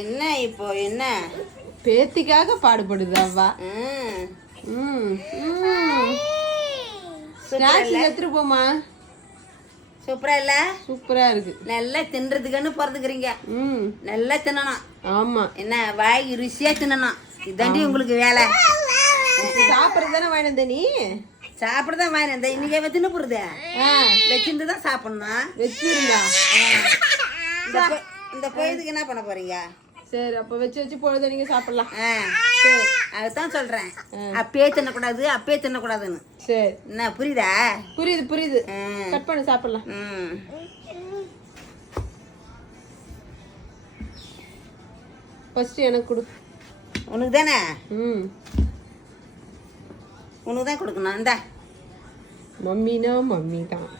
என்ன இப்போ என்ன பேத்திக்காக பாடுபடுதாவா? எடுத்துட்டு போமா. சூப்பரா இல்ல? சூப்பரா இருக்கு. நல்லா தின்றதுக்குன்னு பிறந்துக்கிறீங்க. நல்லா தின்னணும். ஆமா. என்ன வாய் ருசியா தின்னணும். இதாண்டி உங்களுக்கு வேலை. சாப்பிடுறது தானே வாங்கி வந்த நீ? சாப்பிடதான் வாங்கி வந்த. இன்னைக்கு தின்னு போறது வச்சிருந்து தான் சாப்பிடணும். வச்சிருந்தா இந்த பொழுதுக்கு என்ன பண்ண போறீங்க? சரி, அப்ப வச்சு பொழுது நீங்க சாப்பிடலாம். சரி, அதுதான் சொல்றேன். அப்பயே தின்னக்கூடாது, அப்பயே தின்னக்கூடாதுன்னு. சரி, என்ன புரியுதா? புரியுது. கட் பண்ணி சாப்பிடலாம். ஃபர்ஸ்ட் எனக்கு கொடு. உனக்கு தானே? உனக்கு தான் கொடுக்கணும். இந்தா. மம்மினா மம்மி தான்.